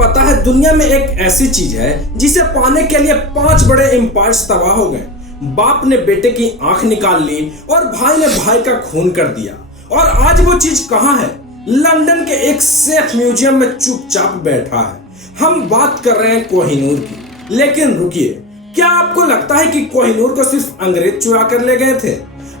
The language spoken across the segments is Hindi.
पता है दुनिया में एक ऐसी चीज है जिसे पाने के लिए 5 बड़े एम्पायर्स तबाह हो गए। बाप ने बेटे की आंख निकाल ली और भाई ने भाई का खून कर दिया। और आज वो चीज कहाँ है? लंदन के एक सेफ म्यूजियम में चुपचाप बैठा है। हम बात कर रहे हैं कोहिनूर की। लेकिन रुकिए, क्या आपको लगता है कि कोहिनूर को सिर्फ अंग्रेज चुरा कर ले गए थे?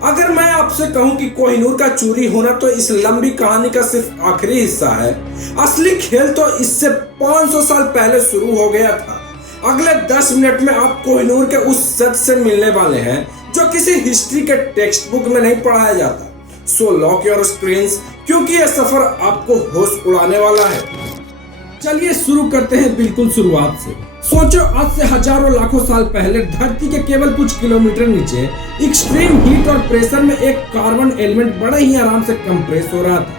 अगर मैं आपसे कहूं कि कोहिनूर का चोरी होना तो इस लंबी कहानी का सिर्फ आखिरी हिस्सा है, असली खेल तो इससे 500 साल पहले शुरू हो गया था। अगले 10 मिनट में आप कोहिनूर के उस सच से मिलने वाले हैं जो किसी हिस्ट्री के टेक्स्ट बुक में नहीं पढ़ाया जाता। सो लॉक योर स्क्रीन्स, क्योंकि यह सफर आपको होश उड़ाने वाला है। चलिए शुरू करते हैं बिल्कुल शुरुआत से। सोचो, आज से हजारों लाखों साल पहले धरती के केवल कुछ किलोमीटर नीचे एक्सट्रीम हीट और प्रेशर में एक कार्बन एलिमेंट बड़े ही आराम से कंप्रेस हो रहा था।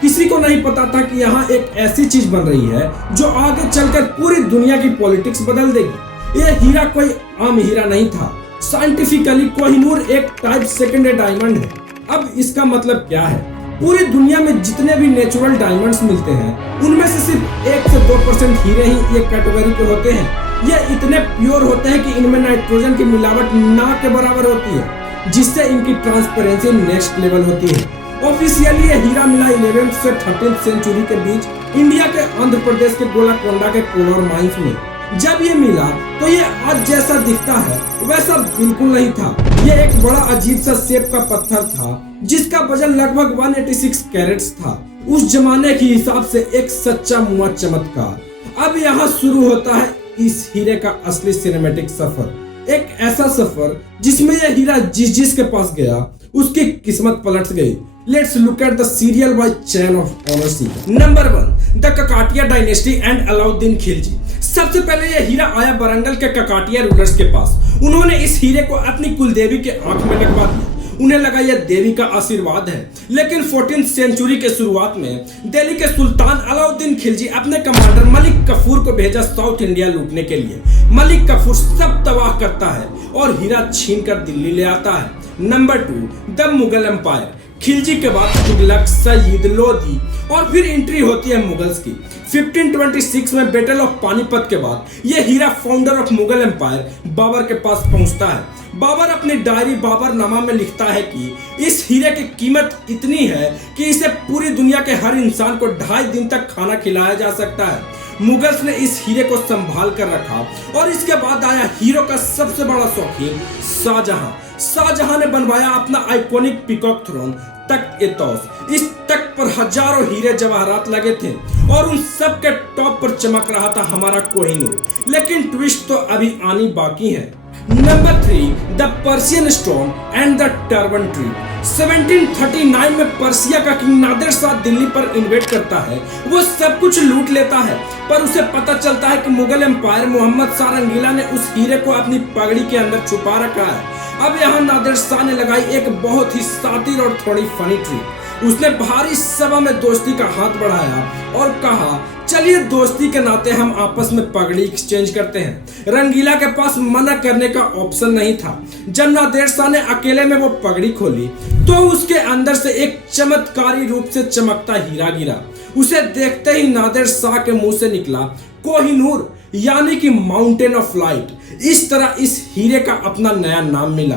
किसी को नहीं पता था कि यहाँ एक ऐसी चीज बन रही है जो आगे चलकर पूरी दुनिया की पॉलिटिक्स बदल देगी। यह हीरा कोई आम हीरा नहीं था। साइंटिफिकली कोहिनूर एक टाइप सेकेंडरी डायमंड है। अब इसका मतलब क्या है? पूरी दुनिया में जितने भी नेचुरल डायमंड्स मिलते हैं उनमें से सिर्फ 1 से 2% हीरे ही ये कैटेगरी के होते हैं। ये इतने प्योर होते हैं कि इनमें नाइट्रोजन की मिलावट ना के बराबर होती है, जिससे इनकी ट्रांसपेरेंसी नेक्स्ट लेवल होती है। ऑफिशियली ये हीरा मिला 11th से 13th सेंचुरी के बीच इंडिया के आंध्र प्रदेश के गोलाकोंडा के कोलार माइंस में। जब ये मिला तो ये आज जैसा दिखता है वैसा बिल्कुल नहीं था। ये एक बड़ा अजीब सा शेप का पत्थर था जिसका वजन लगभग 186 कैरेट्स था। उस जमाने के हिसाब से एक सच्चा मुआ चमत्कार। अब यहाँ शुरू होता है इस हीरे का असली सिनेमैटिक सफर। एक ऐसा सफर जिसमें यह हीरा जिस के पास गया उसकी किस्मत पलट गई। Let's look at the serial by chain of ownership. Number 1, the Kakatiya dynasty and Alauddin Khilji. सबसे पहले यह हीरा आया बरंगल के ककाटिया रूलर्स के पास। उन्होंने इस हीरे को अपनी कुलदेवी के आंख में लगवा दिया। उन्हें लगा यह देवी का आशीर्वाद है। लेकिन 14th सेंचुरी के शुरुआत में दिल्ली के सुल्तान अलाउद्दीन खिलजी अपने कमांडर मलिक कफूर को भेजा साउथ इंडिया लूटने के लिए। मलिक कफूर सब तबाह करता है और हीरा छीन कर दिल्ली ले आता है। Number 2, the Mughal empire. Khilji के बाद तुगलक, सईद, लोधी और फिर एंट्री होती है मुगल्स की। 1526 में बैटल ऑफ पानीपत के बाद यह हीरा founder of Mughal empire Babur के पास पहुंचता है। बाबर अपनी डायरी बाबरनामा में लिखता है कि इस हीरे की कीमत इतनी है कि इसे पूरी दुनिया के हर इंसान को 2.5 दिन तक खाना खिलाया जा सकता है। मुगल्स ने इस हीरे को संभाल कर रखा और इसके बाद आया हीरो का सबसे बड़ा शौकीन शाहजहां। शाहजहां ने बनवाया अपना आइकॉनिक पीकॉक थ्रोन तख्त-ए-तौस। इस तख्त पर हजारों हीरे जवाहरात लगे थे और उन सब के टॉप पर चमक रहा था हमारा कोहिनूर। लेकिन ट्विस्ट तो अभी आनी बाकी है। Number 3, the Persian stone and the turban tree. 1739 में पर्सिया का किंग नादिर शाह दिल्ली पर इन्वेड करता है। वो सब कुछ लूट लेता है, पर उसे पता चलता है कि मुगल एम्पायर मोहम्मद शाह रंगीला ने उस हीरे को अपनी पगड़ी के अंदर छुपा रखा है। अब यहाँ नादिर शाह ने लगाई एक बहुत ही शातिर और थोड़ी फनी ट्रिक। उसने भारी सभा में दोस्ती का हाथ बढ़ाया और कहा, चलिए दोस्ती के नाते हम आपस में पगड़ी एक्सचेंज करते हैं। रंगीला के पास मना करने का ऑप्शन नहीं था। जब नादिर शाह ने अकेले में वो पगड़ी खोली तो उसके अंदर से एक चमत्कारी रूप से चमकता हीरा गिरा। उसे देखते ही नादिर शाह के मुंह से निकला कोहिनूर, यानी कि माउंटेन ऑफ लाइट। इस तरह इस हीरे का अपना नया नाम मिला।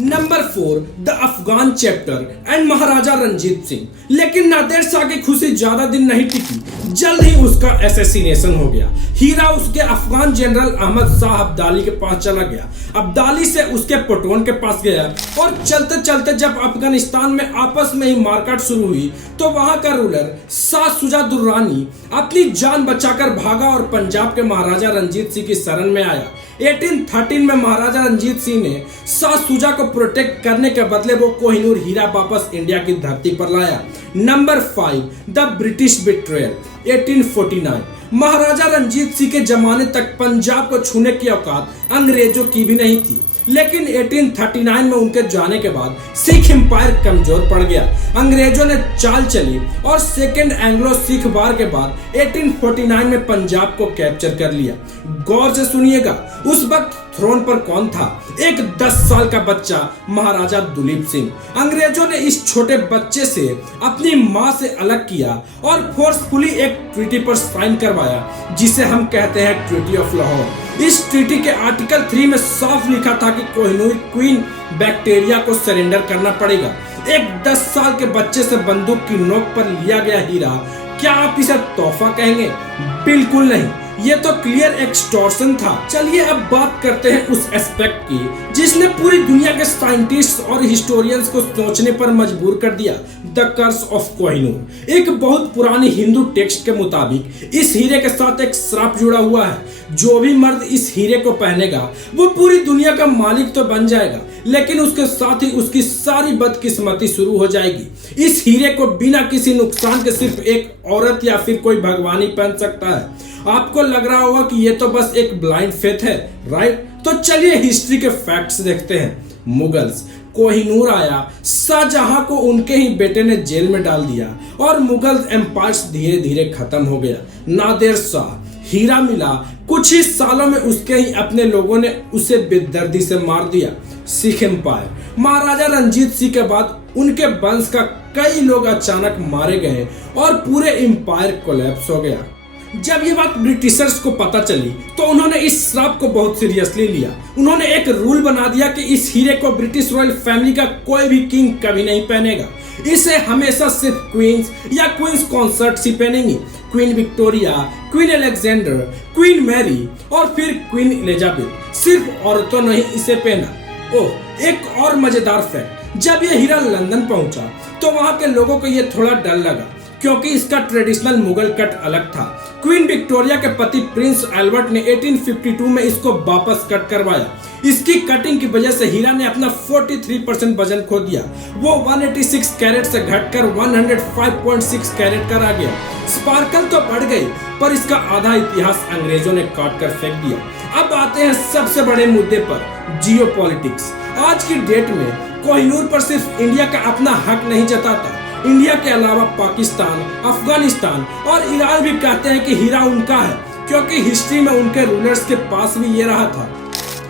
Number 4, the Afghan chapter and Maharaja Ranjit Singh. लेकिन नादिर शाह की खुशी ज्यादा दिन नहीं टिकी। जल्द ही उसका असैसिनेशन हो गया। हीरा उसके अफगान जनरल अहमद शाह अब्दाली के पास चला गया। अब्दाली से उसके पटोन के पास गया और चलते चलते जब अफगानिस्तान में आपस में ही मारकाट शुरू हुई तो वहां का रूलर शाह शुजा दुर्रानी अपनी जान बचाकर भागा और पंजाब के महाराजा रंजीत सिंह की शरण में आया। 1813 में महाराजा रंजीत सिंह ने शाह शुजा को प्रोटेक्ट करने के बदले वो कोहिनूर हीरा वापस इंडिया की धरती पर लाया। Number 5, the British betrayal. 1849 महाराजा रंजीत सिंह के जमाने तक पंजाब को छूने की औकात अंग्रेजों की भी नहीं थी। लेकिन 1839 में उनके जाने के बाद सिख एम्पायर कमजोर पड़ गया। अंग्रेजों ने चाल चली और सेकेंड एंग्लो सिख वार के बाद 1849 में पंजाब को कैप्चर कर लिया। गौर से सुनिएगा, उस वक्त थ्रोन पर कौन था? एक 10 साल का बच्चा, महाराजा दुलीप सिंह। अंग्रेजों ने इस छोटे बच्चे से अपनी मां से अलग किया और फोर्सफुली एक ट्रीटी पर साइन करवाया, जिसे हम कहते हैं ट्रीटी ऑफ लाहौर। इस ट्रीटी के आर्टिकल 3 में साफ लिखा था कि कोहिनूर क्वीन विक्टोरिया को सरेंडर करना पड़ेगा। एक 10 साल के बच्चे से बंदूक की नोक पर लिया गया हीरा, क्या आप इसे तोहफा कहेंगे? बिल्कुल नहीं, ये तो क्लियर एक्सटॉर्शन था। चलिए अब बात करते हैं उस एस्पेक्ट की जिसने पूरी दुनिया के साइंटिस्ट और हिस्टोरियंस को सोचने पर मजबूर कर दिया, द कर्स ऑफ कोहिनूर। एक बहुत पुरानी हिंदू टेक्स्ट के मुताबिक इस हीरे के साथ एक श्राप जुड़ा हुआ है। जो भी मर्द इस हीरे को पहनेगा वो पूरी दुनिया का मालिक तो बन जाएगा, लेकिन उसके साथ ही उसकी सारी बदकिस्मती शुरू हो जाएगी। इस हीरे को बिना किसी नुकसान के सिर्फ एक औरत या फिर कोई भगवान ही पहन सकता है। आपको लग रहा होगा कि ये तो बस एक ब्लाइंड फेथ है, राइट? तो चलिए हिस्ट्री के फैक्ट्स देखते हैं। मुगल्स, कोहिनूर आया, शाहजहां को उनके ही बेटे ने जेल में डाल दिया और मुगल एम्पायर धीरे धीरे खत्म हो गया। नादिर शाह, हीरा मिला, कुछ ही सालों में उसके ही अपने लोगों ने उसे बेदर्दी से मार दिया। सिख एम्पायर, महाराजा रंजीत सिंह के बाद उनके वंश का कई लोग अचानक मारे गए और पूरे एम्पायर कोलैप्स हो गया। जब ये बात ब्रिटिशर्स को पता चली तो उन्होंने इस श्राप को बहुत सीरियसली लिया। उन्होंने एक रूल बना दिया कि इस हीरे को ब्रिटिश रॉयल फैमिली का कोई भी किंग कभी नहीं पहनेगा। इसे हमेशा सिर्फ क्वींस या क्वींस कॉन्सर्ट्स ही पहनेंगी। Queen Victoria, queen Alexander, queen Mary और फिर क्वीन एलिजाबेथ। सिर्फ औरतों ने ही इसे पहना। ओह, एक और मजेदार फैक्ट, जब ये हीरा लंदन पहुंचा तो वहां के लोगों को ये थोड़ा डर लगा क्योंकि इसका ट्रेडिशनल मुगल कट अलग था। क्वीन विक्टोरिया के पति प्रिंस एल्बर्ट ने 1852 में इसको वापस कट करवाया। इसकी कटिंग की वजह से हीरा ने अपना 43% वजन खो दिया। वो 186 कैरेट से घटकर 105.6 कैरेट कर आ गया। स्पार्कल तो बढ़ गई, पर इसका आधा इतिहास अंग्रेजों ने काट कर फेंक दिया। अब आते हैं सबसे बड़े मुद्दे पर, जियोपॉलिटिक्स। आज की डेट में कोहिनूर पर सिर्फ इंडिया का अपना हक नहीं जताता। इंडिया के अलावा पाकिस्तान, अफगानिस्तान और ईरान भी कहते हैं कि हीरा उनका है, क्योंकि हिस्ट्री में उनके रूलर्स के पास भी ये रहा था।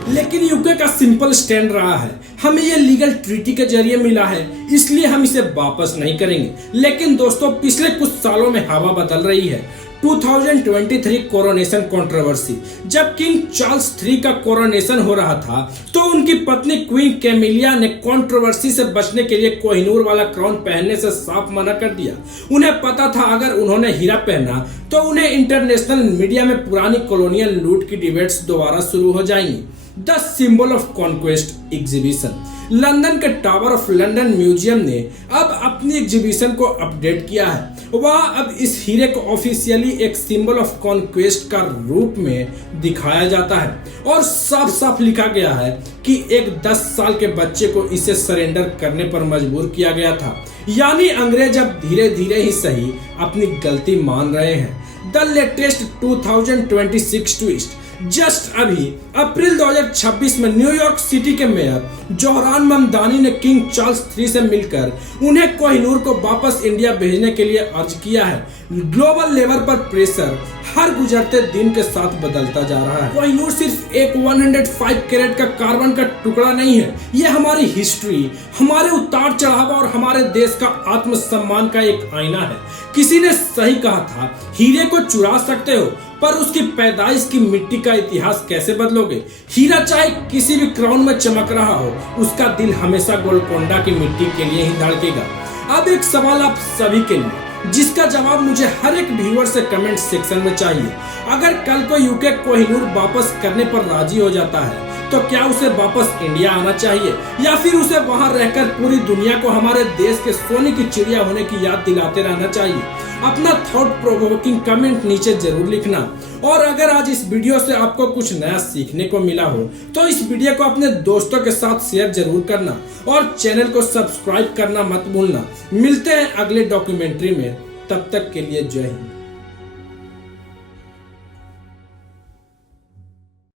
लेकिन यूके का सिंपल स्टैंड रहा है, हमें ये लीगल ट्रीटी के जरिए मिला है, इसलिए हम इसे वापस नहीं करेंगे। लेकिन दोस्तों, पिछले कुछ सालों में हवा बदल रही है। 2023 कोरोनेशन कंट्रोवर्सी, जब किंग चार्ल्स III का कोरोनेशन हो रहा था तो उनकी पत्नी क्वीन कैमिलिया ने कंट्रोवर्सी से बचने के लिए कोहिनूर वाला क्राउन पहनने से साफ मना कर दिया। उन्हें पता था अगर उन्होंने हीरा पहना तो उन्हें इंटरनेशनल मीडिया में पुरानी कॉलोनियल लूट की डिबेट्स दोबारा शुरू हो जाएंगी। The symbol of conquest exhibition, London के टावर ऑफ लंदन म्यूजियम ने अब अपनी एग्जीबिशन को अपडेट किया है। वहाँ अब इस हीरे को ऑफिशियली एक सिंबल ऑफ कॉन्क्वेस्ट का रूप में दिखाया जाता है और साफ साफ लिखा गया है कि एक 10 साल के बच्चे को इसे सरेंडर करने पर मजबूर किया गया था। यानी अंग्रेज अब धीरे धीरे ही सही अपनी गलती मान रहे हैं। द लेटेस्ट 2026 ट्विस्ट, जस्ट अभी अप्रैल 2026 में न्यूयॉर्क सिटी के मेयर जोहरान ममदानी ने किंग चार्ल्स III से मिलकर उन्हें कोहिनूर को वापस इंडिया भेजने के लिए अर्ज किया है। ग्लोबल लेवल पर प्रेशर हर गुजरते दिन के साथ बदलता जा रहा है। कोहिनूर सिर्फ एक 105 कैरेट का कार्बन का टुकड़ा नहीं है, ये हमारी हिस्ट्री, हमारे उतार चढ़ाव और हमारे देश का आत्मसम्मान का एक आईना है। किसी ने सही कहा था, हीरे को चुरा सकते हो पर उसकी पैदाइश की मिट्टी का इतिहास कैसे बदलोगे? हीरा चाहे किसी भी क्राउन में चमक रहा हो, उसका दिल हमेशा गोलकोंडा की मिट्टी के लिए ही धड़केगा। अब एक सवाल आप सभी के लिए, जिसका जवाब मुझे हर एक व्यूअर से कमेंट सेक्शन में चाहिए। अगर कल को यूके कोहिनूर वापस करने पर राजी हो जाता है तो क्या उसे वापस इंडिया आना चाहिए या फिर उसे वहां रहकर पूरी दुनिया को हमारे देश के सोने की चिड़िया होने की याद दिलाते रहना चाहिए? अपना थॉट प्रोवोकिंग कमेंट नीचे जरूर लिखना। और अगर आज इस वीडियो से आपको कुछ नया सीखने को मिला हो तो इस वीडियो को अपने दोस्तों के साथ शेयर जरूर करना और चैनल को सब्सक्राइब करना मत भूलना। मिलते हैं अगले डॉक्यूमेंट्री में, तब तक के लिए जय हिंद।